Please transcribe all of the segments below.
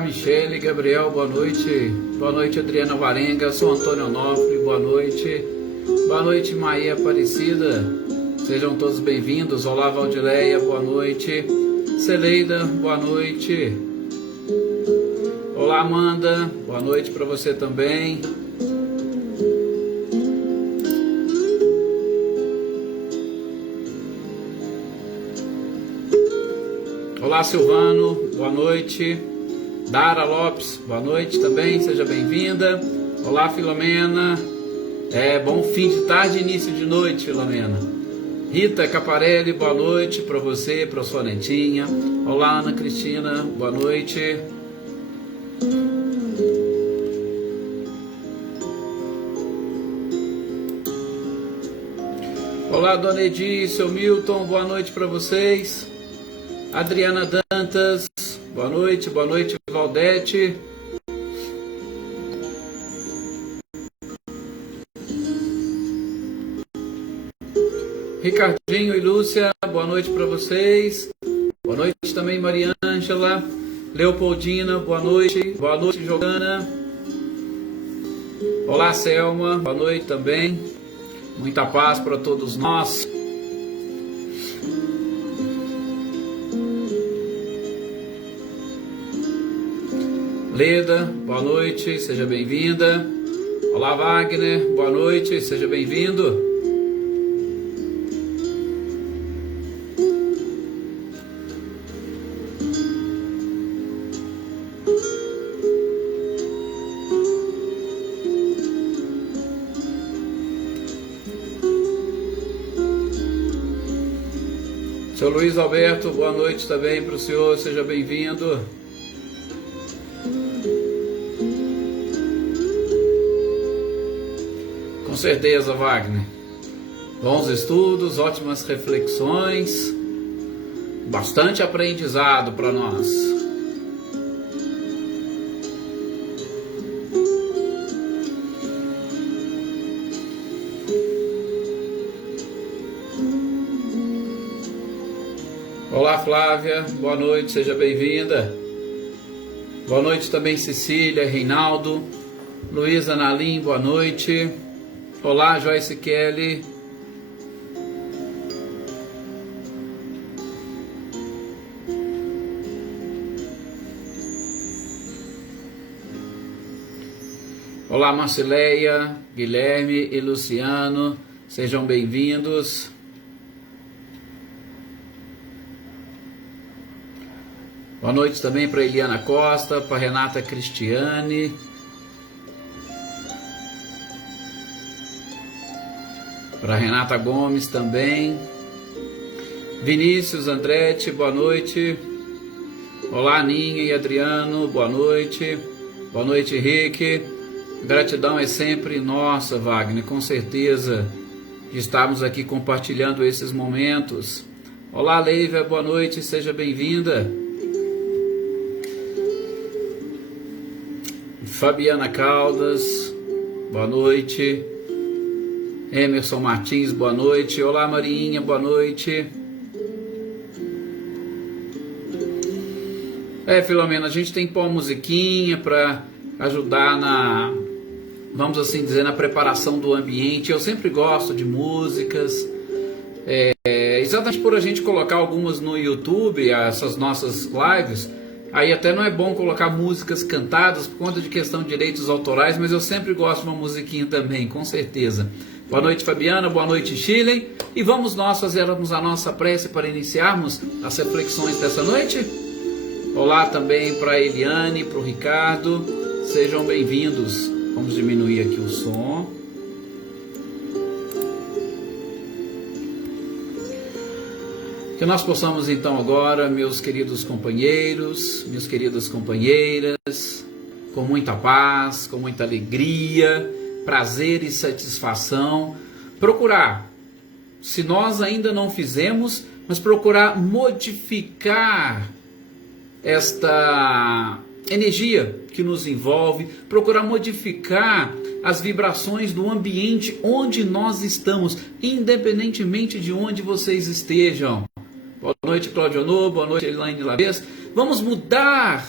Olá, Michele, Gabriel, boa noite. Boa noite, Adriana Varenga, sou Antônio Onofre, boa noite. Boa noite, Maia Aparecida. Sejam todos bem-vindos. Olá, Valdileia, boa noite. Celeida, boa noite. Olá, Amanda, boa noite para você também. Olá, Silvano, boa noite. Dara Lopes, boa noite também, seja bem-vinda. Olá, Filomena. Bom fim de tarde e início de noite, Filomena. Rita Caparelli, boa noite para você, para sua netinha. Olá, Ana Cristina, boa noite. Olá, Dona Edi, seu Milton, boa noite para vocês. Adriana Dantas, boa noite, Valdete. Ricardinho e Lúcia, boa noite para vocês. Boa noite também, Mariângela. Leopoldina, boa noite. Boa noite, Jogana. Olá, Selma, boa noite também. Muita paz para todos nós. Leda, boa noite, seja bem-vinda. Olá, Wagner, boa noite, seja bem-vindo. Seu Luiz Alberto, boa noite também para o senhor, seja bem-vindo. Com certeza, Wagner. Bons estudos, ótimas reflexões, bastante aprendizado para nós. Olá, Flávia, boa noite, seja bem-vinda. Boa noite também, Cecília, Reinaldo, Luísa Nalim, boa noite. Olá, Joyce Kelly. Olá, Marcileia, Guilherme e Luciano, sejam bem-vindos. Boa noite também para Eliana Costa, para Renata Cristiane. Para Renata Gomes também. Vinícius Andretti, boa noite. Olá, Ninha e Adriano, boa noite. Boa noite, Rick. Gratidão é sempre nossa, Wagner, com certeza, de estarmos aqui compartilhando esses momentos. Olá, Leívia, boa noite, seja bem-vinda. Fabiana Caldas, boa noite. Emerson Martins, boa noite. Olá, Marinha, boa noite. Filomena, a gente tem que pôr uma musiquinha para ajudar na, vamos assim dizer, na preparação do ambiente. Eu sempre gosto de músicas. Exatamente por a gente colocar algumas no YouTube, essas nossas lives. Aí até não é bom colocar músicas cantadas por conta de questão de direitos autorais, mas eu sempre gosto de uma musiquinha também, com certeza. Boa noite, Fabiana, boa noite, Shirley. E vamos nós fazermos a nossa prece para iniciarmos as reflexões dessa noite? Olá também para a Eliane, para o Ricardo, sejam bem-vindos. Vamos diminuir aqui o som. Que nós possamos então agora, meus queridos companheiros, minhas queridas companheiras, com muita paz, com muita alegria, prazer e satisfação, procurar, se nós ainda não fizemos, mas procurar modificar esta energia que nos envolve, procurar modificar as vibrações do ambiente onde nós estamos, independentemente de onde vocês estejam. Boa noite, Claudio Honor, boa noite, Elaine Lavez. Vamos mudar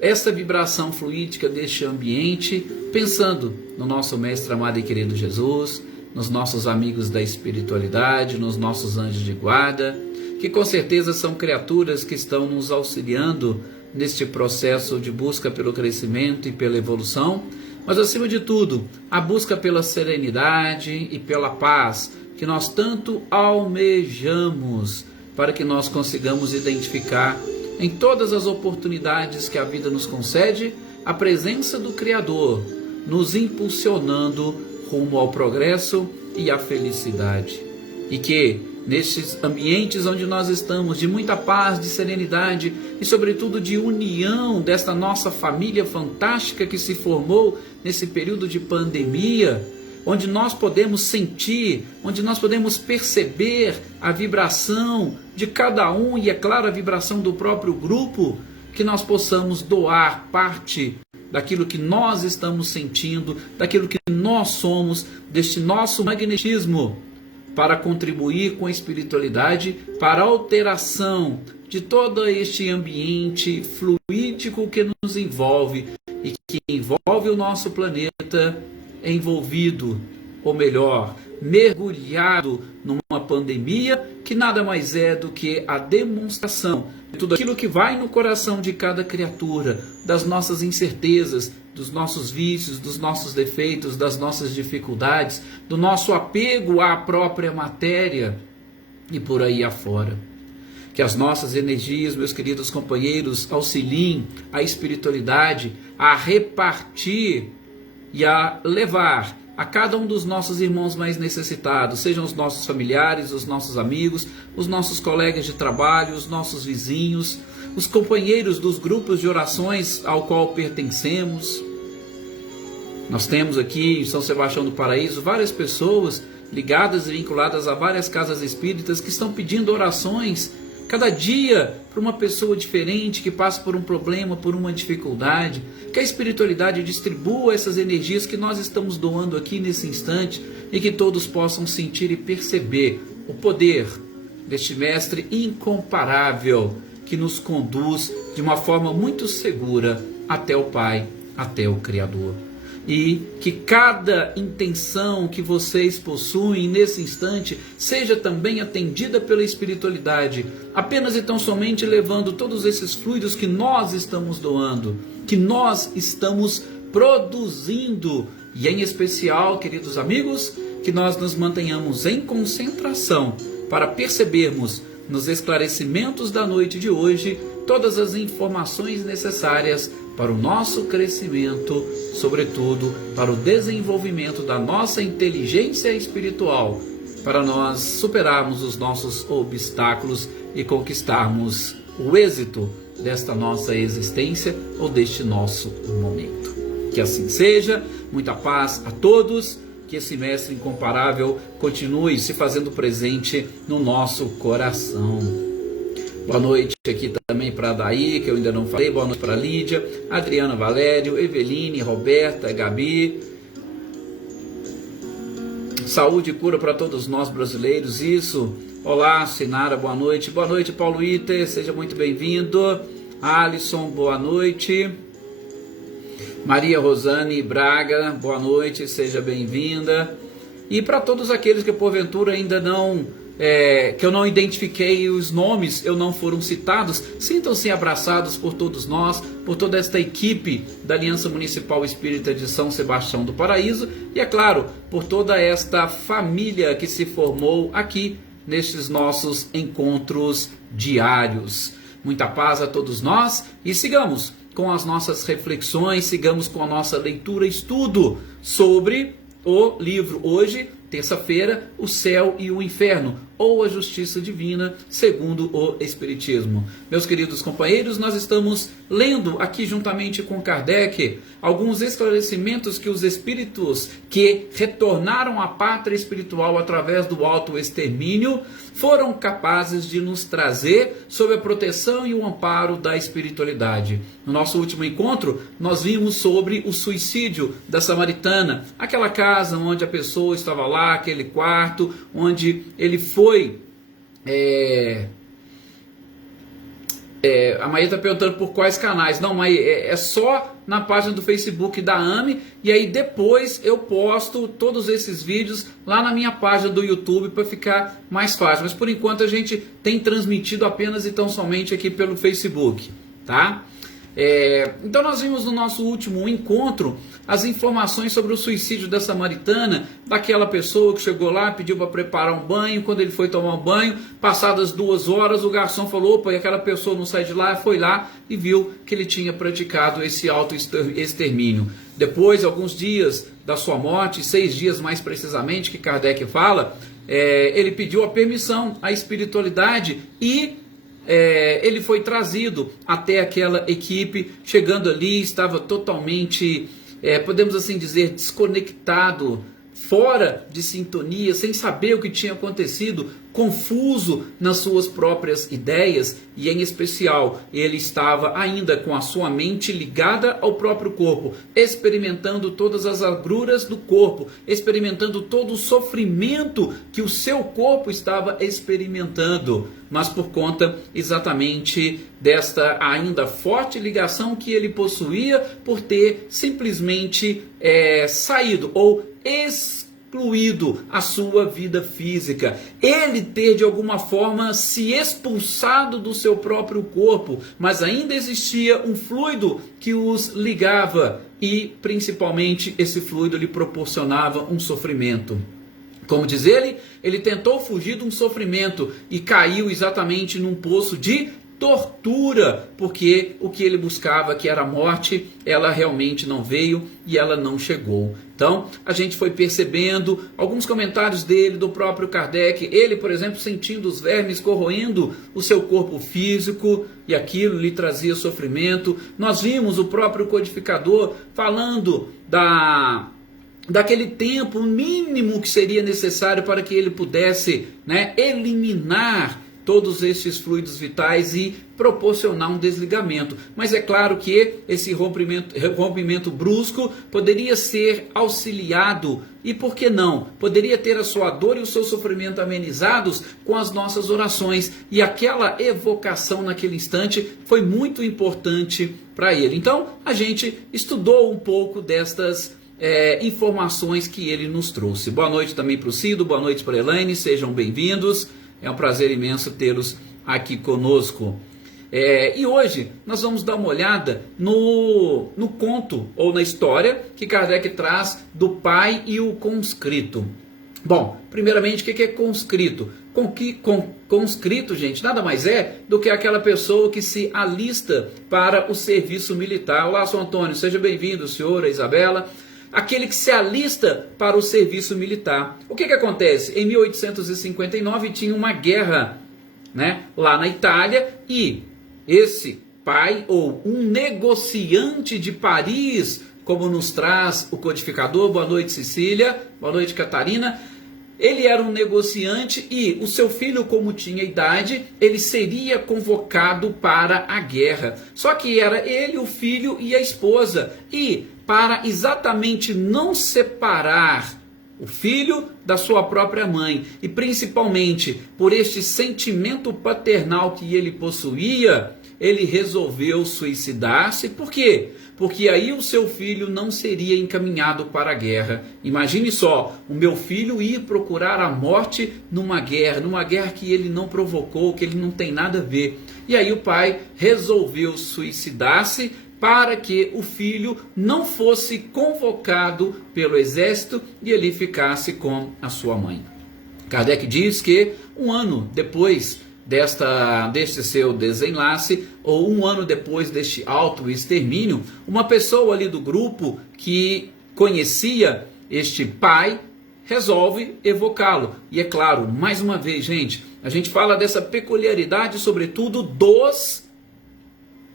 essa vibração fluídica deste ambiente, pensando no nosso mestre amado e querido Jesus, nos nossos amigos da espiritualidade, nos nossos anjos de guarda, que com certeza são criaturas que estão nos auxiliando neste processo de busca pelo crescimento e pela evolução, mas acima de tudo, a busca pela serenidade e pela paz que nós tanto almejamos, para que nós consigamos identificar em todas as oportunidades que a vida nos concede a presença do Criador, nos impulsionando rumo ao progresso e à felicidade. E que nestes ambientes onde nós estamos, de muita paz, de serenidade e sobretudo de união desta nossa família fantástica que se formou nesse período de pandemia, onde nós podemos sentir, onde nós podemos perceber a vibração de cada um e, é claro, a vibração do próprio grupo, que nós possamos doar parte daquilo que nós estamos sentindo, daquilo que nós somos, deste nosso magnetismo, para contribuir com a espiritualidade, para a alteração de todo este ambiente fluídico que nos envolve e que envolve o nosso planeta, envolvido, ou melhor, mergulhado numa pandemia que nada mais é do que a demonstração de tudo aquilo que vai no coração de cada criatura, das nossas incertezas, dos nossos vícios, dos nossos defeitos, das nossas dificuldades, do nosso apego à própria matéria e por aí afora. Que as nossas energias, meus queridos companheiros, auxiliem a espiritualidade a repartir e a levar a cada um dos nossos irmãos mais necessitados, sejam os nossos familiares, os nossos amigos, os nossos colegas de trabalho, os nossos vizinhos, os companheiros dos grupos de orações ao qual pertencemos. Nós temos aqui em São Sebastião do Paraíso várias pessoas ligadas e vinculadas a várias casas espíritas que estão pedindo orações cada dia para uma pessoa diferente que passa por um problema, por uma dificuldade. Que a espiritualidade distribua essas energias que nós estamos doando aqui nesse instante e que todos possam sentir e perceber o poder deste mestre incomparável que nos conduz de uma forma muito segura até o Pai, até o Criador. E que cada intenção que vocês possuem nesse instante seja também atendida pela espiritualidade, apenas e tão somente levando todos esses fluidos que nós estamos doando, que nós estamos produzindo, e em especial, queridos amigos, que nós nos mantenhamos em concentração para percebermos nos esclarecimentos da noite de hoje todas as informações necessárias para o nosso crescimento, sobretudo para o desenvolvimento da nossa inteligência espiritual, para nós superarmos os nossos obstáculos e conquistarmos o êxito desta nossa existência ou deste nosso momento. Que assim seja, muita paz a todos, que esse mestre incomparável continue se fazendo presente no nosso coração. Boa noite aqui também para a Daí, que eu ainda não falei. Boa noite para a Lídia, Adriana Valério, Eveline, Roberta, Gabi. Saúde e cura para todos nós brasileiros, isso. Olá, Sinara, boa noite. Boa noite, Paulo Iter, seja muito bem-vindo. Alisson, boa noite. Maria Rosane Braga, boa noite, seja bem-vinda. E para todos aqueles que porventura ainda não... que eu não identifiquei os nomes, eu não foram citados, sintam-se abraçados por todos nós, por toda esta equipe da Aliança Municipal Espírita de São Sebastião do Paraíso e, é claro, por toda esta família que se formou aqui nestes nossos encontros diários. Muita paz a todos nós e sigamos com as nossas reflexões, sigamos com a nossa leitura e estudo sobre o livro hoje, terça-feira, O Céu e o Inferno, ou a Justiça Divina, segundo o Espiritismo. Meus queridos companheiros, nós estamos lendo aqui juntamente com Kardec alguns esclarecimentos que os espíritos que retornaram à pátria espiritual através do autoextermínio foram capazes de nos trazer sob a proteção e o amparo da espiritualidade. No nosso último encontro, nós vimos sobre o suicídio da samaritana, aquela casa onde a pessoa estava lá, aquele quarto, onde ele foi A Maria está perguntando por quais canais. Não, mas é só na página do Facebook da AME. E aí depois eu posto todos esses vídeos lá na minha página do YouTube para ficar mais fácil. Mas por enquanto a gente tem transmitido apenas e tão somente aqui pelo Facebook, tá? Então nós vimos no nosso último encontro as informações sobre o suicídio da samaritana, daquela pessoa que chegou lá, pediu para preparar um banho. Quando ele foi tomar um banho, passadas 2 horas, o garçom falou: opa, e aquela pessoa não sai de lá, foi lá e viu que ele tinha praticado esse auto-extermínio. Depois, alguns dias da sua morte, 6 dias mais precisamente, que Kardec fala, ele pediu a permissão à espiritualidade e ele foi trazido até aquela equipe. Chegando ali, estava totalmente, podemos assim dizer, desconectado, fora de sintonia, sem saber o que tinha acontecido, confuso nas suas próprias ideias, e em especial ele estava ainda com a sua mente ligada ao próprio corpo, experimentando todas as agruras do corpo, experimentando todo o sofrimento que o seu corpo estava experimentando, mas por conta exatamente desta ainda forte ligação que ele possuía por ter simplesmente saído ou excluído a sua vida física, ele ter de alguma forma se expulsado do seu próprio corpo, mas ainda existia um fluido que os ligava e principalmente esse fluido lhe proporcionava um sofrimento. Como diz ele tentou fugir de um sofrimento e caiu exatamente num poço de tortura, porque o que ele buscava, que era a morte, ela realmente não veio e ela não chegou. Então, a gente foi percebendo alguns comentários dele, do próprio Kardec, ele, por exemplo, sentindo os vermes corroendo o seu corpo físico, e aquilo lhe trazia sofrimento. Nós vimos o próprio codificador falando daquele tempo mínimo que seria necessário para que ele pudesse, eliminar todos esses fluidos vitais e proporcionar um desligamento. Mas é claro que esse rompimento brusco poderia ser auxiliado, e por que não? Poderia ter a sua dor e o seu sofrimento amenizados com as nossas orações, e aquela evocação naquele instante foi muito importante para ele. Então a gente estudou um pouco destas informações que ele nos trouxe. Boa noite também para o Cido, boa noite para a Elaine, sejam bem-vindos. É um prazer imenso tê-los aqui conosco. E hoje nós vamos dar uma olhada no conto ou na história que Kardec traz do pai e o conscrito. Bom, primeiramente, o que é conscrito? Conscrito, gente, nada mais é do que aquela pessoa que se alista para o serviço militar. Olá, São Antônio, seja bem-vindo, senhora Isabela. Aquele que se alista para o serviço militar. O que acontece? Em 1859 tinha uma guerra, lá na Itália, e esse pai, ou um negociante de Paris, como nos traz o codificador, boa noite Cecília, boa noite Catarina, ele era um negociante e o seu filho, como tinha idade, ele seria convocado para a guerra. Só que era ele, o filho e a esposa, e para exatamente não separar o filho da sua própria mãe, e principalmente por este sentimento paternal que ele possuía, ele resolveu suicidar-se. Por quê? Porque aí o seu filho não seria encaminhado para a guerra. Imagine só, o meu filho ir procurar a morte numa guerra que ele não provocou, que ele não tem nada a ver. E aí o pai resolveu suicidar-se para que o filho não fosse convocado pelo exército e ele ficasse com a sua mãe. Kardec diz que um ano depois deste seu desenlace, ou um ano depois deste auto-extermínio, uma pessoa ali do grupo que conhecia este pai resolve evocá-lo. E é claro, mais uma vez, gente, a gente fala dessa peculiaridade, sobretudo, dos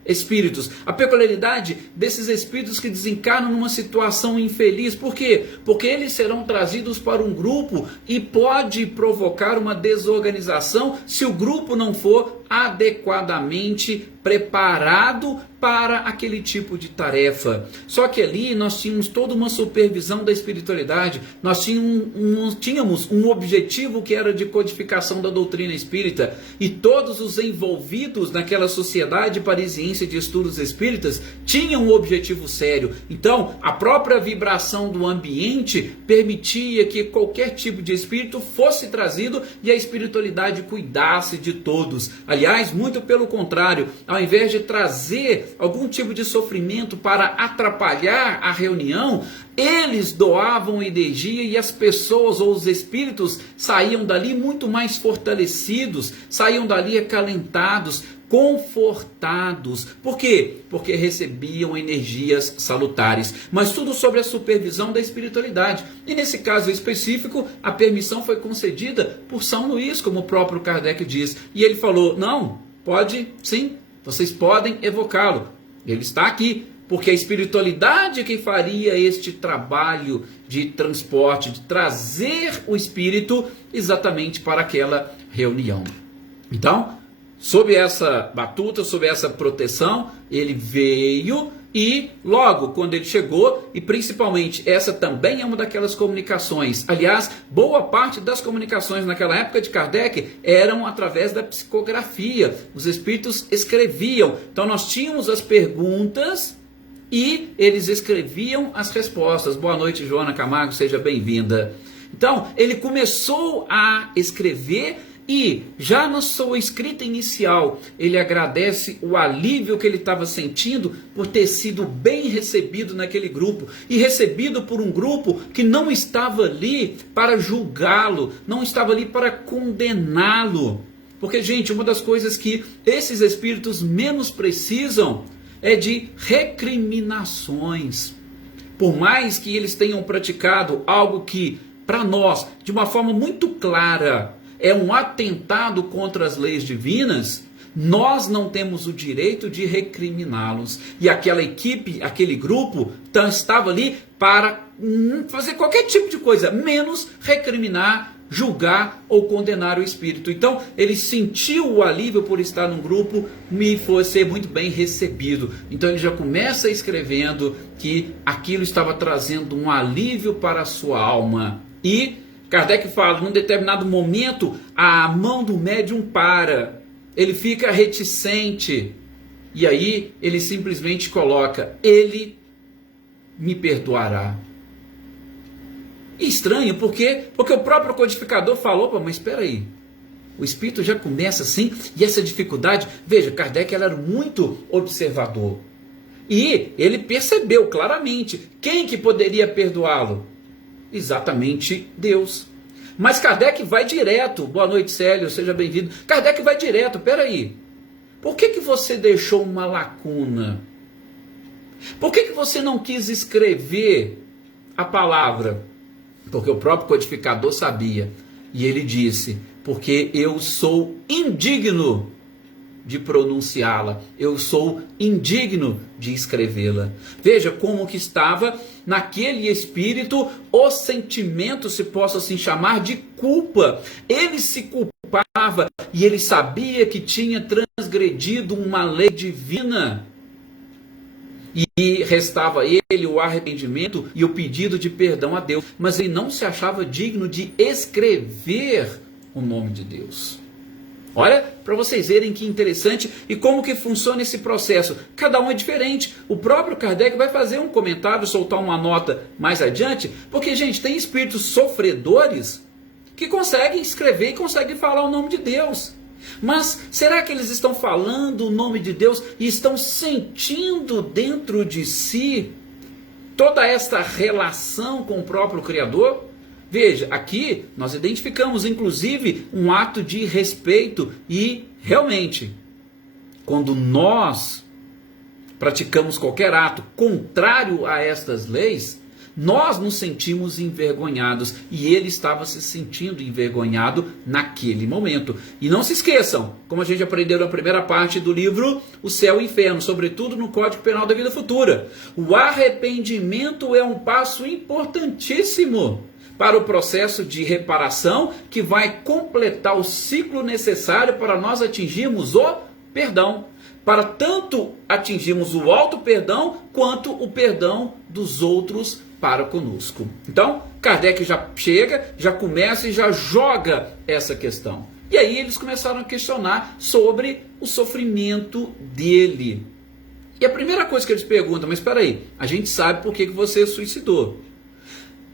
espíritos. A peculiaridade desses espíritos que desencarnam numa situação infeliz. Por quê? Porque eles serão trazidos para um grupo e pode provocar uma desorganização se o grupo não for adequadamente preparado para aquele tipo de tarefa. Só que ali nós tínhamos toda uma supervisão da espiritualidade, nós tínhamos um objetivo que era de codificação da doutrina espírita, e todos os envolvidos naquela sociedade parisiense de estudos espíritas tinham um objetivo sério. Então, a própria vibração do ambiente permitia que qualquer tipo de espírito fosse trazido e a espiritualidade cuidasse de todos. Aliás, muito pelo contrário, ao invés de trazer algum tipo de sofrimento para atrapalhar a reunião, eles doavam energia e as pessoas ou os espíritos saíam dali muito mais fortalecidos, saíam dali acalentados, confortados. Por quê? Porque recebiam energias salutares. Mas tudo sobre a supervisão da espiritualidade. E nesse caso específico, a permissão foi concedida por São Luís, como o próprio Kardec diz. E ele falou, não, pode sim, vocês podem evocá-lo. Ele está aqui. Porque a espiritualidade que faria este trabalho de transporte, de trazer o espírito exatamente para aquela reunião. Então, sob essa batuta, sob essa proteção, ele veio e logo quando ele chegou, e principalmente essa também é uma daquelas comunicações, aliás, boa parte das comunicações naquela época de Kardec eram através da psicografia, os espíritos escreviam, então nós tínhamos as perguntas e eles escreviam as respostas. Boa noite, Joana Camargo, seja bem-vinda. Então, ele começou a escrever e já na sua escrita inicial, ele agradece o alívio que ele estava sentindo por ter sido bem recebido naquele grupo. E recebido por um grupo que não estava ali para julgá-lo, não estava ali para condená-lo. Porque, gente, uma das coisas que esses espíritos menos precisam é de recriminações. Por mais que eles tenham praticado algo que, para nós, de uma forma muito clara, é um atentado contra as leis divinas, nós não temos o direito de recriminá-los. E aquela equipe, aquele grupo, estava ali para fazer qualquer tipo de coisa, menos recriminar, julgar ou condenar o espírito. Então ele sentiu o alívio por estar num grupo e foi ser muito bem recebido. Então ele já começa escrevendo que aquilo estava trazendo um alívio para a sua alma. E Kardec fala, num determinado momento, a mão do médium para, ele fica reticente, e aí ele simplesmente coloca, ele me perdoará. E estranho, porque o próprio codificador falou, mas espera aí, o espírito já começa assim, e essa dificuldade, veja, Kardec era muito observador, e ele percebeu claramente, quem que poderia perdoá-lo? Exatamente Deus. Mas Kardec vai direto, boa noite Célio, seja bem-vindo, Kardec vai direto, espera aí, por que você deixou uma lacuna? Por que você não quis escrever a palavra? Porque o próprio codificador sabia. E ele disse, porque eu sou indigno de pronunciá-la. Eu sou indigno de escrevê-la. Veja como que estava naquele espírito o sentimento, se possa assim chamar, de culpa. Ele se culpava e ele sabia que tinha transgredido uma lei divina. E restava a ele o arrependimento e o pedido de perdão a Deus. Mas ele não se achava digno de escrever o nome de Deus. Olha, para vocês verem que interessante e como que funciona esse processo. Cada um é diferente. O próprio Kardec vai fazer um comentário, soltar uma nota mais adiante, porque, gente, tem espíritos sofredores que conseguem escrever e conseguem falar o nome de Deus. Mas será que eles estão falando o nome de Deus e estão sentindo dentro de si toda esta relação com o próprio Criador? Veja, aqui nós identificamos inclusive um ato de respeito e realmente, quando nós praticamos qualquer ato contrário a estas leis, nós nos sentimos envergonhados e ele estava se sentindo envergonhado naquele momento. E não se esqueçam, como a gente aprendeu na primeira parte do livro O Céu e o Inferno, sobretudo no Código Penal da Vida Futura, o arrependimento é um passo importantíssimo para o processo de reparação que vai completar o ciclo necessário para nós atingirmos o perdão, para tanto atingirmos o auto perdão quanto o perdão dos outros para conosco. Então, Kardec já chega, já começa e já joga essa questão. E aí eles começaram a questionar sobre o sofrimento dele. E a primeira coisa que eles perguntam, mas espera aí, a gente sabe por que você suicidou.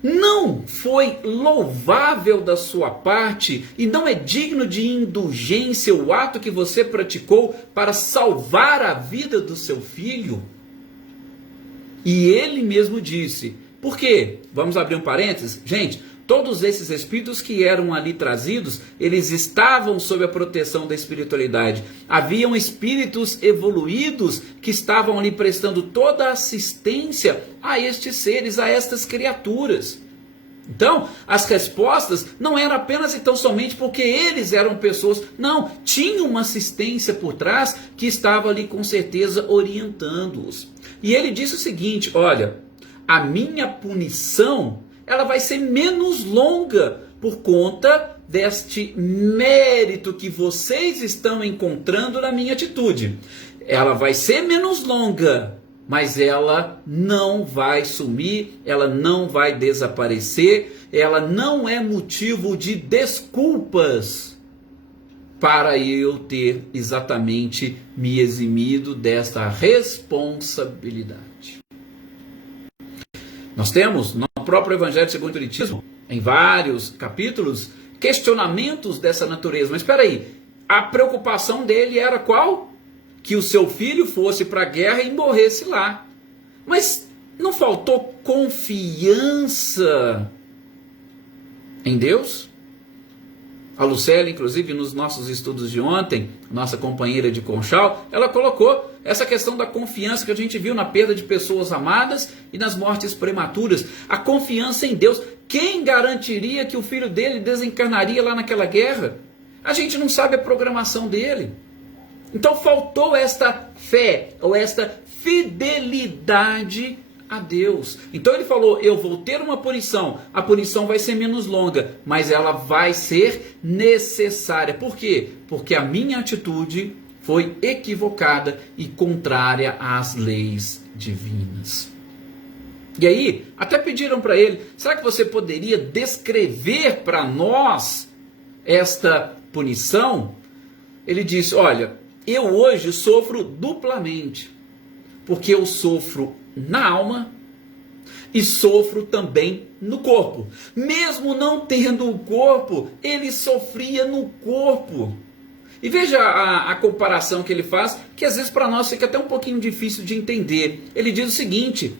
Não foi louvável da sua parte e não é digno de indulgência o ato que você praticou para salvar a vida do seu filho? E ele mesmo disse, por quê? Vamos abrir um parênteses? Gente, todos esses espíritos que eram ali trazidos, eles estavam sob a proteção da espiritualidade. Haviam espíritos evoluídos que estavam ali prestando toda a assistência a estes seres, a estas criaturas. Então, as respostas não eram apenas e tão somente porque eles eram pessoas, não, tinha uma assistência por trás que estava ali com certeza orientando-os. E ele disse o seguinte, olha, a minha punição, ela vai ser menos longa por conta deste mérito que vocês estão encontrando na minha atitude. Ela vai ser menos longa, mas ela não vai sumir, ela não vai desaparecer, ela não é motivo de desculpas para eu ter exatamente me eximido desta responsabilidade. Nós temos no próprio Evangelho segundo o Espiritismo, em vários capítulos, questionamentos dessa natureza. Mas espera aí, a preocupação dele era qual? Que o seu filho fosse para a guerra e morresse lá. Mas não faltou confiança em Deus? A Lucélia, inclusive, nos nossos estudos de ontem, nossa companheira de Conchal, ela colocou essa questão da confiança que a gente viu na perda de pessoas amadas e nas mortes prematuras. A confiança em Deus. Quem garantiria que o filho dele desencarnaria lá naquela guerra? A gente não sabe a programação dele. Então faltou esta fé, ou esta fidelidade a Deus. Então ele falou, eu vou ter uma punição, a punição vai ser menos longa, mas ela vai ser necessária. Por quê? Porque a minha atitude foi equivocada e contrária às leis divinas. E aí, até pediram para ele, será que você poderia descrever para nós esta punição? Ele disse, olha, eu hoje sofro duplamente, porque eu sofro na alma e sofro também no corpo. Mesmo não tendo o corpo, ele sofria no corpo. E veja a comparação que ele faz, que às vezes para nós fica até um pouquinho difícil de entender. Ele diz o seguinte,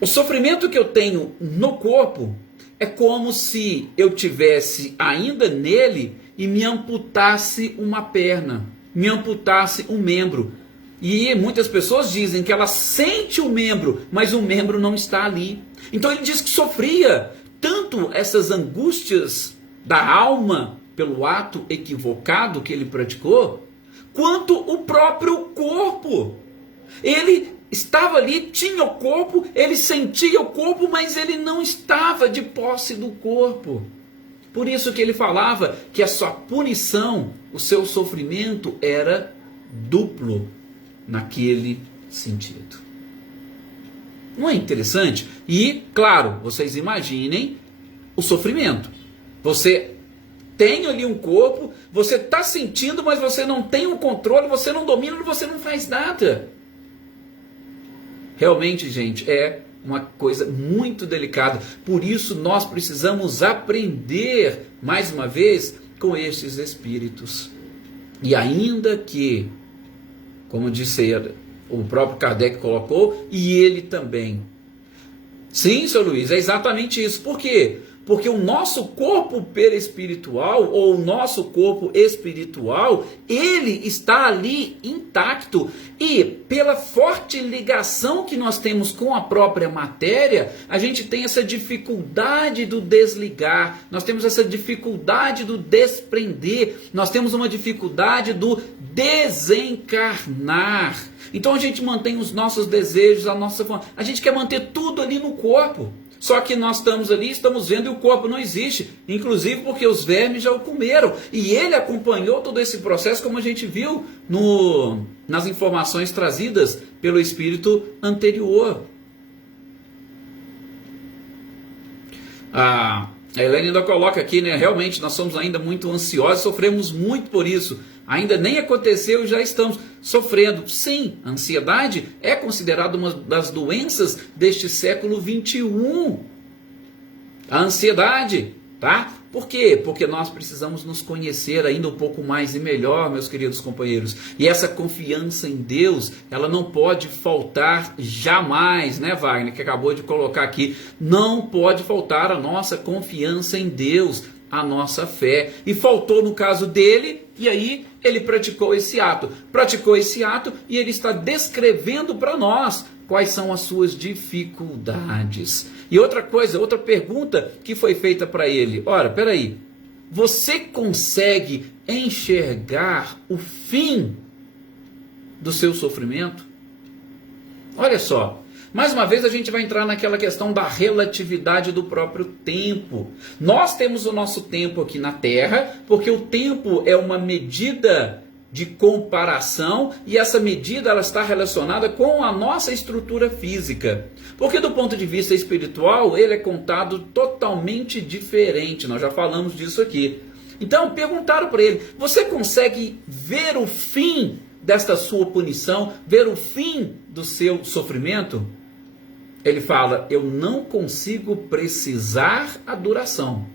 o sofrimento que eu tenho no corpo é como se eu tivesse ainda nele e me amputasse uma perna, me amputasse um membro. E muitas pessoas dizem que ela sente o membro, mas o membro não está ali. Então ele diz que sofria tanto essas angústias da alma pelo ato equivocado que ele praticou, quanto o próprio corpo. Ele estava ali, tinha o corpo, ele sentia o corpo, mas ele não estava de posse do corpo. Por isso que ele falava que a sua punição, o seu sofrimento era duplo naquele sentido. Não é interessante? E, claro, vocês imaginem o sofrimento. Você tem ali um corpo, você está sentindo, mas você não tem o controle, você não domina, você não faz nada. Realmente, gente, é uma coisa muito delicada. Por isso nós precisamos aprender, mais uma vez, com estes espíritos. E ainda que, como disse o próprio Kardec colocou, e ele também. Sim, seu Luiz, é exatamente isso. Por quê? Porque o nosso corpo perispiritual, ou o nosso corpo espiritual, ele está ali intacto. E pela forte ligação que nós temos com a própria matéria, a gente tem essa dificuldade do desligar, nós temos essa dificuldade do desprender, nós temos uma dificuldade do desencarnar. Então a gente mantém os nossos desejos, a gente quer manter tudo ali no corpo. Só que nós estamos ali, estamos vendo e o corpo não existe, inclusive porque os vermes já o comeram. E ele acompanhou todo esse processo, como a gente viu nas informações trazidas pelo Espírito anterior. A Helene ainda coloca aqui, né? Realmente nós somos ainda muito ansiosos, sofremos muito por isso. Ainda nem aconteceu e já estamos sofrendo. Sim, a ansiedade é considerada uma das doenças deste século 21. A ansiedade, tá? Por quê? Porque nós precisamos nos conhecer ainda um pouco mais e melhor, meus queridos companheiros. E essa confiança em Deus, ela não pode faltar jamais, né, Wagner, que acabou de colocar aqui. Não pode faltar a nossa confiança em Deus, a nossa fé. E faltou no caso dele, e aí ele praticou esse ato. Praticou esse ato e ele está descrevendo para nós quais são as suas dificuldades. E outra coisa, outra pergunta que foi feita para ele. Ora, peraí, você consegue enxergar o fim do seu sofrimento? Olha só, mais uma vez a gente vai entrar naquela questão da relatividade do próprio tempo. Nós temos o nosso tempo aqui na Terra, porque o tempo é uma medida de comparação, e essa medida ela está relacionada com a nossa estrutura física. Porque do ponto de vista espiritual, ele é contado totalmente diferente. Nós já falamos disso aqui. Então perguntaram para ele: você consegue ver o fim desta sua punição, ver o fim do seu sofrimento? Ele fala: eu não consigo precisar a duração.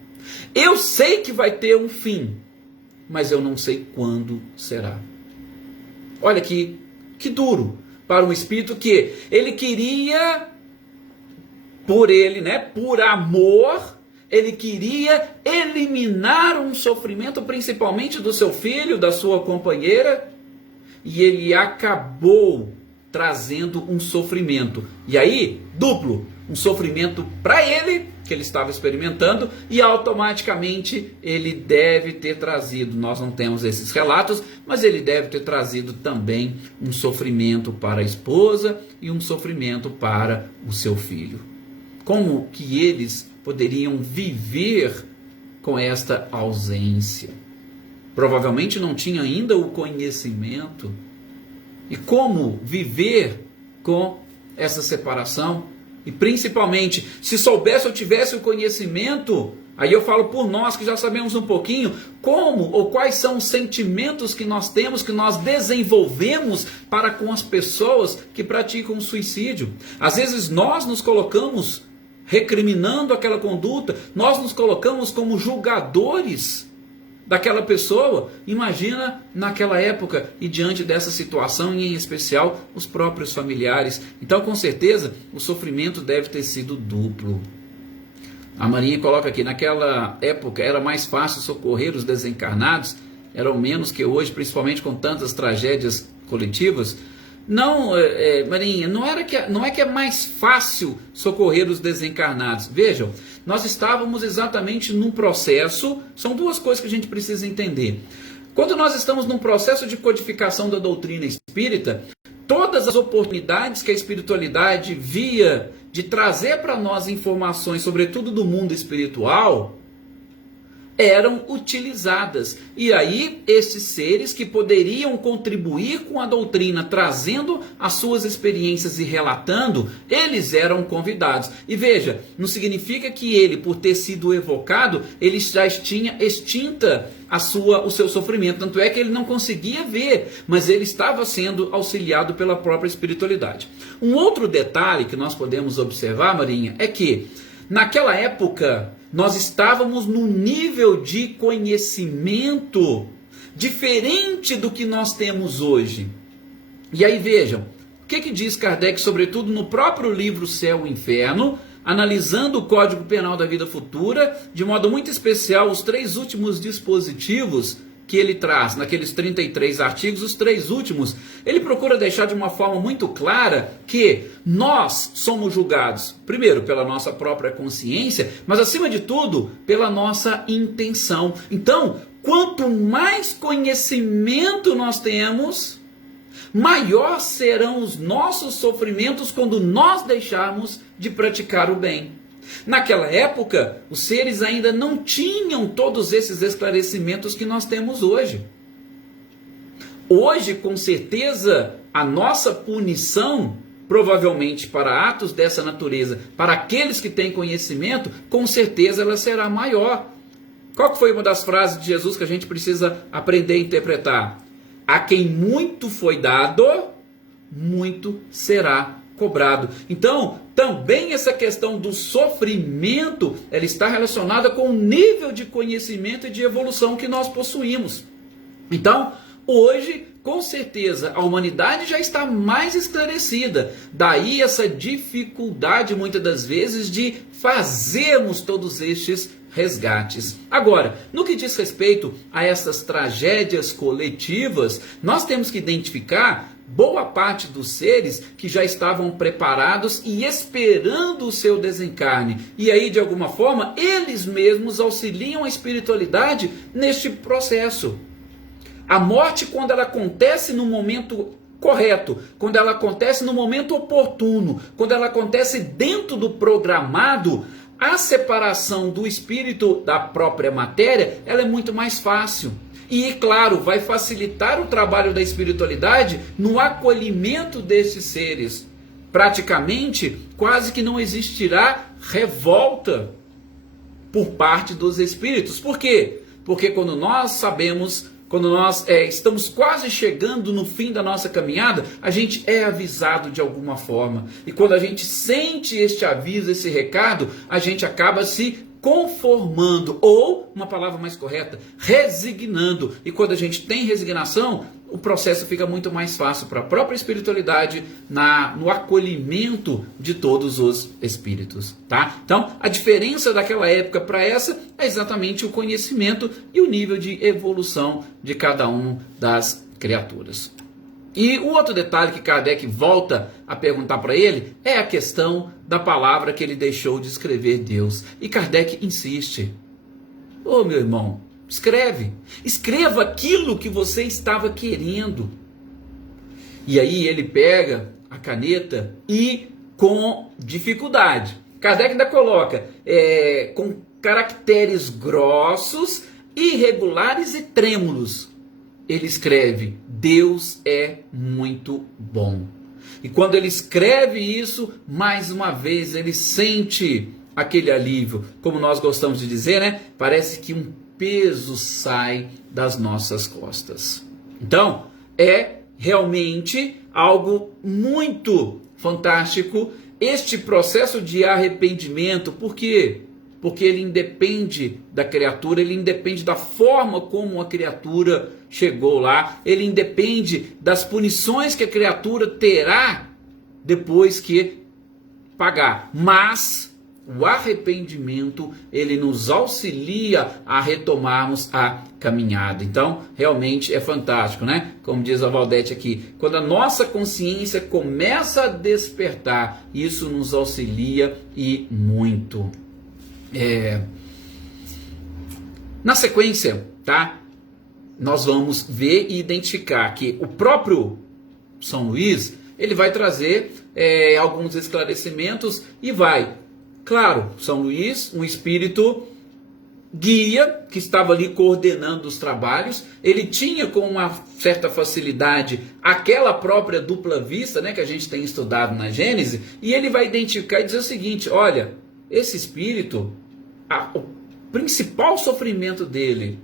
Eu sei que vai ter um fim, mas eu não sei quando será. Olha que duro para um espírito que ele queria, por ele, né, por amor, ele queria eliminar um sofrimento, principalmente do seu filho, da sua companheira, e ele acabou trazendo um sofrimento. E aí, duplo, um sofrimento para ele, que ele estava experimentando, e automaticamente ele deve ter trazido, nós não temos esses relatos, mas ele deve ter trazido também um sofrimento para a esposa e um sofrimento para o seu filho. Como que eles poderiam viver com esta ausência? Provavelmente não tinha ainda o conhecimento. E como viver com essa separação? E principalmente, se soubesse ou tivesse o conhecimento, aí eu falo por nós que já sabemos um pouquinho, como ou quais são os sentimentos que nós temos, que nós desenvolvemos para com as pessoas que praticam suicídio. Às vezes nós nos colocamos recriminando aquela conduta, nós nos colocamos como julgadores daquela pessoa. Imagina naquela época e diante dessa situação, e em especial os próprios familiares. Então, com certeza, o sofrimento deve ter sido duplo. A Marinha coloca aqui: naquela época era mais fácil socorrer os desencarnados, eram menos que hoje, principalmente com tantas tragédias coletivas. Não, Marinha, não é que é mais fácil socorrer os desencarnados. Vejam, nós estávamos exatamente num processo, são duas coisas que a gente precisa entender. Quando nós estamos num processo de codificação da doutrina espírita, todas as oportunidades que a espiritualidade via de trazer para nós informações, sobretudo do mundo espiritual, eram utilizadas. E aí, esses seres que poderiam contribuir com a doutrina, trazendo as suas experiências e relatando, eles eram convidados. E veja, não significa que ele, por ter sido evocado, ele já tinha extinta o seu sofrimento. Tanto é que ele não conseguia ver, mas ele estava sendo auxiliado pela própria espiritualidade. Um outro detalhe que nós podemos observar, Marinha, é que naquela época nós estávamos num nível de conhecimento diferente do que nós temos hoje. E aí vejam, o que diz Kardec, sobretudo no próprio livro Céu e Inferno, analisando o Código Penal da Vida Futura, de modo muito especial os 3 últimos dispositivos que ele traz, naqueles 33 artigos, os 3 últimos, ele procura deixar de uma forma muito clara que nós somos julgados, primeiro, pela nossa própria consciência, mas acima de tudo, pela nossa intenção. Então, quanto mais conhecimento nós temos, maior serão os nossos sofrimentos quando nós deixarmos de praticar o bem. Naquela época, os seres ainda não tinham todos esses esclarecimentos que nós temos hoje. Hoje, com certeza, a nossa punição, provavelmente para atos dessa natureza, para aqueles que têm conhecimento, com certeza ela será maior. Qual que foi uma das frases de Jesus que a gente precisa aprender a interpretar? A quem muito foi dado, muito será cobrado. Então, também essa questão do sofrimento, ela está relacionada com o nível de conhecimento e de evolução que nós possuímos. Então, hoje, com certeza, a humanidade já está mais esclarecida. Daí essa dificuldade, muitas das vezes, de fazermos todos estes resgates. Agora, no que diz respeito a essas tragédias coletivas, nós temos que identificar boa parte dos seres que já estavam preparados e esperando o seu desencarne. E aí, de alguma forma, eles mesmos auxiliam a espiritualidade neste processo. A morte, quando ela acontece no momento correto, quando ela acontece no momento oportuno, quando ela acontece dentro do programado, a separação do espírito da própria matéria, ela é muito mais fácil. E, claro, vai facilitar o trabalho da espiritualidade no acolhimento desses seres. Praticamente, quase que não existirá revolta por parte dos espíritos. Por quê? Porque quando nós sabemos, quando nós estamos quase chegando no fim da nossa caminhada, a gente é avisado de alguma forma. E quando a gente sente este aviso, esse recado, a gente acaba se conformando, ou, uma palavra mais correta, resignando. E quando a gente tem resignação, o processo fica muito mais fácil para a própria espiritualidade no acolhimento de todos os espíritos, tá? Então, a diferença daquela época para essa é exatamente o conhecimento e o nível de evolução de cada uma das criaturas. E o outro detalhe que Kardec volta a perguntar para ele é a questão da palavra que ele deixou de escrever Deus. E Kardec insiste. Ô meu irmão, escreve. Escreva aquilo que você estava querendo. E aí ele pega a caneta e, com dificuldade, Kardec ainda coloca com caracteres grossos, irregulares e trêmulos, ele escreve: Deus é muito bom. E quando ele escreve isso, mais uma vez ele sente aquele alívio, como nós gostamos de dizer, né? Parece que um peso sai das nossas costas. Então, é realmente algo muito fantástico este processo de arrependimento. Por quê? Porque ele independe da criatura, ele independe da forma como a criatura chegou lá, ele independe das punições que a criatura terá depois que pagar. Mas o arrependimento, ele nos auxilia a retomarmos a caminhada. Então, realmente é fantástico, né? Como diz a Valdete aqui, quando a nossa consciência começa a despertar, isso nos auxilia e muito. Na sequência, tá? Nós vamos ver e identificar que o próprio São Luís, ele vai trazer alguns esclarecimentos e vai, claro, São Luís, um espírito guia que estava ali coordenando os trabalhos, ele tinha com uma certa facilidade aquela própria dupla vista, né, que a gente tem estudado na Gênese, e ele vai identificar e dizer o seguinte: olha, esse espírito, o principal sofrimento dele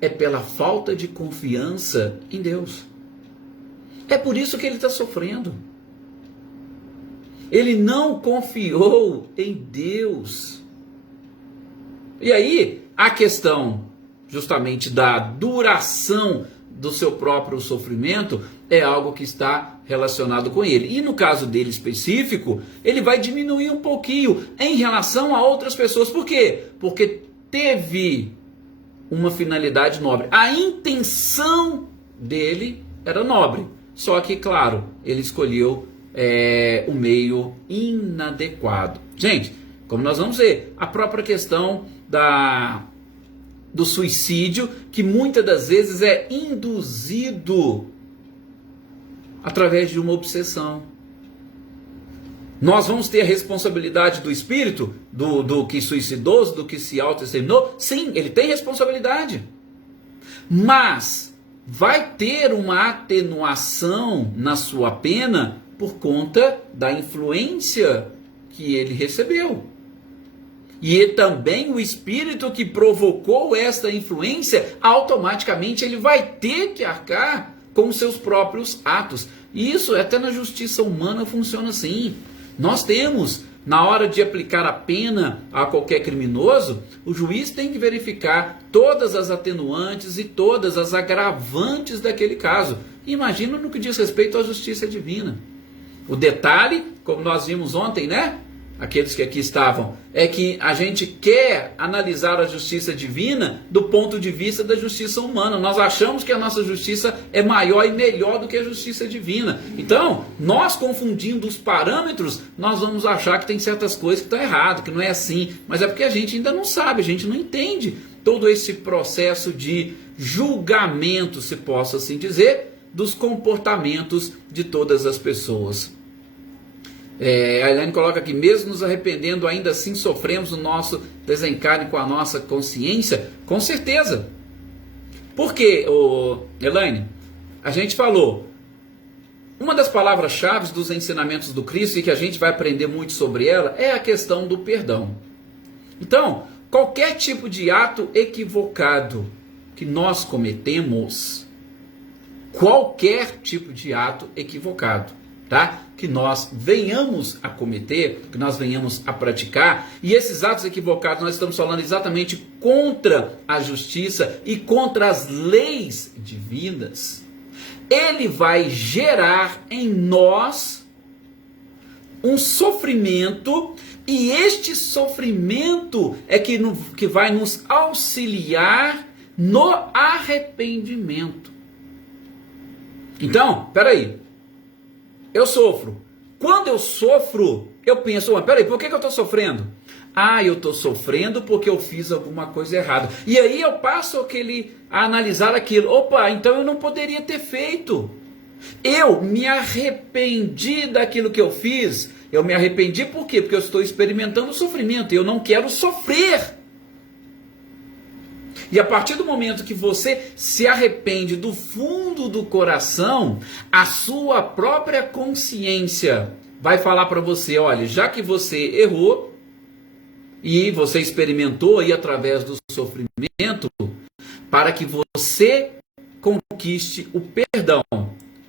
é pela falta de confiança em Deus. É por isso que ele está sofrendo. Ele não confiou em Deus. E aí, a questão justamente da duração do seu próprio sofrimento é algo que está relacionado com ele. E no caso dele específico, ele vai diminuir um pouquinho em relação a outras pessoas. Por quê? Porque teve uma finalidade nobre. A intenção dele era nobre. Só que, claro, ele escolheu o meio inadequado. Gente, como nós vamos ver, a própria questão do suicídio, que muitas das vezes é induzido através de uma obsessão. Nós vamos ter a responsabilidade do espírito, do que suicidou-se, do que se autoexterminou? Sim, ele tem responsabilidade. Mas vai ter uma atenuação na sua pena por conta da influência que ele recebeu. E também o espírito que provocou esta influência, automaticamente ele vai ter que arcar com os seus próprios atos. E isso até na justiça humana funciona assim. Nós temos, na hora de aplicar a pena a qualquer criminoso, o juiz tem que verificar todas as atenuantes e todas as agravantes daquele caso. Imagina no que diz respeito à justiça divina. O detalhe, como nós vimos ontem, né? Aqueles que aqui estavam, é que a gente quer analisar a justiça divina do ponto de vista da justiça humana. Nós achamos que a nossa justiça é maior e melhor do que a justiça divina. Então, nós confundindo os parâmetros, nós vamos achar que tem certas coisas que estão erradas, que não é assim. Mas é porque a gente ainda não sabe, a gente não entende todo esse processo de julgamento, se possa assim dizer, dos comportamentos de todas as pessoas. A Elaine coloca aqui, mesmo nos arrependendo, ainda assim sofremos o nosso desencarne com a nossa consciência? Com certeza. Por quê, Elaine? A gente falou, uma das palavras-chave dos ensinamentos do Cristo, e que a gente vai aprender muito sobre ela, é a questão do perdão. Então, qualquer tipo de ato equivocado que nós cometemos, qualquer tipo de ato equivocado, tá? Que nós venhamos a cometer, que nós venhamos a praticar, e esses atos equivocados nós estamos falando exatamente contra a justiça e contra as leis divinas, ele vai gerar em nós um sofrimento, e este sofrimento é que vai nos auxiliar no arrependimento. Então, peraí, eu sofro. Quando eu sofro, eu penso, peraí, por que eu estou sofrendo? Eu estou sofrendo porque eu fiz alguma coisa errada. E aí eu passo a analisar aquilo. Então eu não poderia ter feito. Eu me arrependi daquilo que eu fiz. Eu me arrependi por quê? Porque eu estou experimentando sofrimento e eu não quero sofrer. E a partir do momento que você se arrepende do fundo do coração, a sua própria consciência vai falar para você, olha, já que você errou e você experimentou aí através do sofrimento, para que você conquiste o perdão,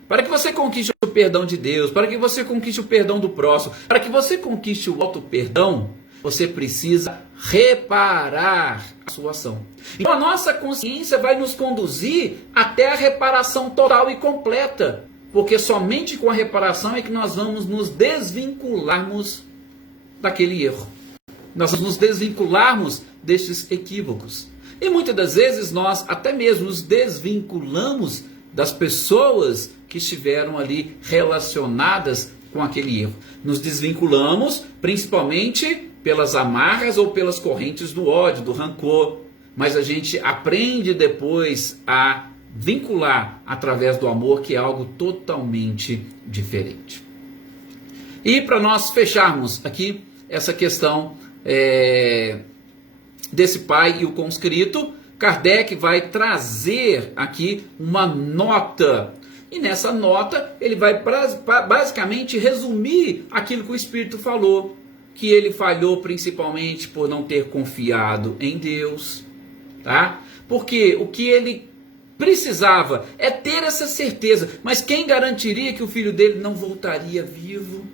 para que você conquiste o perdão de Deus, para que você conquiste o perdão do próximo, para que você conquiste o auto-perdão, você precisa reparar a sua ação. Então a nossa consciência vai nos conduzir até a reparação total e completa. Porque somente com a reparação é que nós vamos nos desvincularmos daquele erro. Nós vamos nos desvincularmos destes equívocos. E muitas das vezes nós até mesmo nos desvinculamos das pessoas que estiveram ali relacionadas com aquele erro. Nos desvinculamos principalmente pelas amarras ou pelas correntes do ódio, do rancor. Mas a gente aprende depois a vincular através do amor, que é algo totalmente diferente. E para nós fecharmos aqui essa questão desse pai e o conscrito, Kardec vai trazer aqui uma nota. E nessa nota ele vai basicamente resumir aquilo que o Espírito falou. Que ele falhou principalmente por não ter confiado em Deus, tá? Porque o que ele precisava é ter essa certeza, mas quem garantiria que o filho dele não voltaria vivo?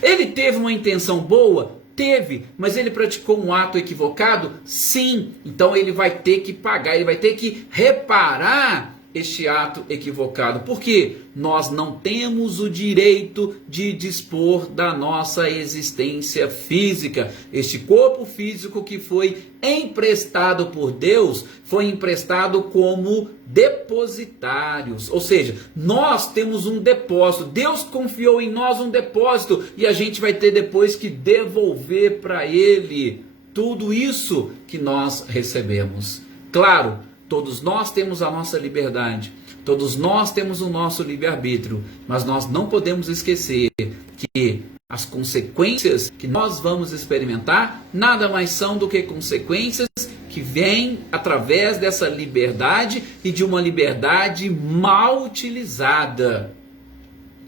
Ele teve uma intenção boa? Teve, mas ele praticou um ato equivocado? Sim, então ele vai ter que pagar, ele vai ter que reparar este ato equivocado, porque nós não temos o direito de dispor da nossa existência física. Este corpo físico que foi emprestado por Deus, foi emprestado como depositários, ou seja, nós temos um depósito, Deus confiou em nós um depósito, e a gente vai ter depois que devolver para Ele tudo isso que nós recebemos. Claro, todos nós temos a nossa liberdade, todos nós temos o nosso livre-arbítrio, mas nós não podemos esquecer que As consequências que nós vamos experimentar nada mais são do que consequências que vêm através dessa liberdade e de uma liberdade mal utilizada.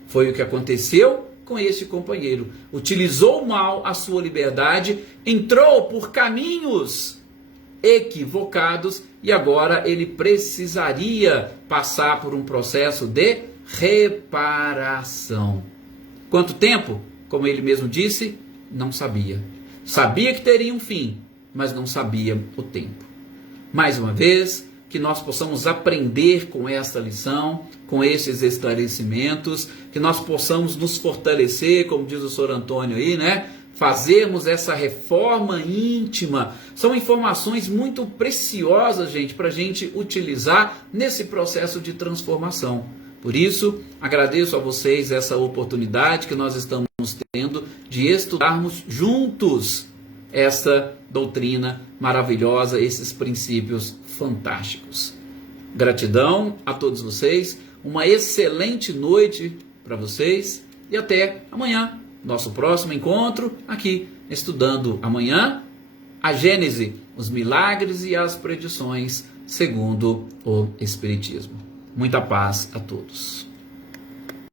Foi o que aconteceu com este companheiro. Utilizou mal a sua liberdade, entrou por caminhos equivocados e agora ele precisaria passar por um processo de reparação. Quanto tempo? Como ele mesmo disse, não sabia. Sabia que teria um fim, mas não sabia o tempo. Mais uma vez, que nós possamos aprender com esta lição, com esses esclarecimentos, que nós possamos nos fortalecer, como diz o Sr. Antônio aí, né? Fazermos essa reforma íntima. São informações muito preciosas, gente, para a gente utilizar nesse processo de transformação. Por isso, agradeço a vocês essa oportunidade que nós estamos tendo de estudarmos juntos essa doutrina maravilhosa, esses princípios fantásticos. Gratidão a todos vocês, uma excelente noite para vocês e até amanhã, nosso próximo encontro aqui, estudando amanhã a Gênese, os milagres e as predições segundo o Espiritismo. Muita paz a todos.